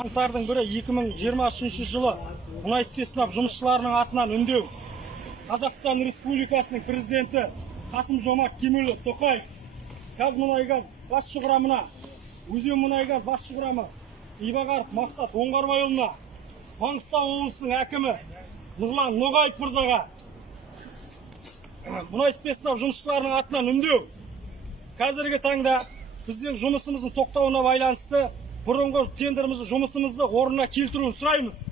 Қаңтардың 1-і 2023 жылы мұнай спецназ жұмысшыларының атынан үндеу. Қазақстан Республикасының президенті Қасым-Жомарт Кемелұлы Тоқаев Қазмұнайгаз басшы құрамына, Өзенмұнайгаз басшы құрамы Ибағаров Мақсат Оңғарбайұлына, Маңғыстау облысының әкімі Нұрлан Ноғаев мырзаға мұнай спецназ жұмысшыларының атынан үндеу. Қазіргі таңда біздің жұмысымыздың тоқтауына байланысты бұрынғы тендерімізді жұмысымызды орнына келтіруін сұраймыз.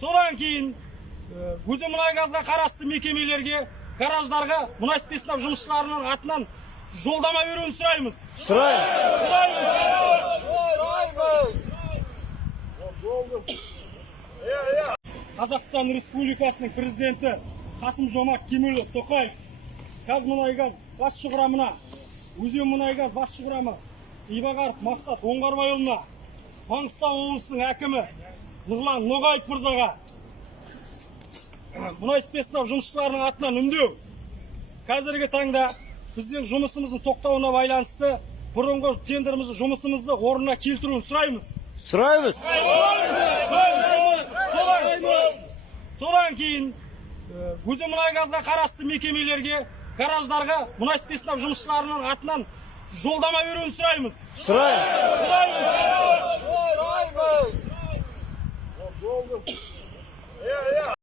Содан кейін Өзенмұнайгазға қарасты мекемелерге, гараждарға мұнай спецназ жұмысшыларының атынан жолдама беруін сұраймыз. Қазақстан Республикасының президенті Қасым-Жомарт Кемелұлы Тоқаев Қазмұнайгаз басшы құрамына, Өзенмұнайгаз басшы құрамы Ибағаров Мақсат Оңғарбайұлына, Маңғыстау облысының әкімі Нұрлан Ноғаев мырзаға мұнай спецназ жұмысшыларының атынан үндеу. Қазіргі таңда біздің жұмысымыздың тоқтауына байланысты бұрынғы тендерімізді жұмысымызды орнына келтіруін сұраймыз. Содан кейін Өзенмұнайгазға қарасты мекемелерге, гараждарға мұнай спецназ жұмысшыларының атынан жолдама беруін сұраймыз.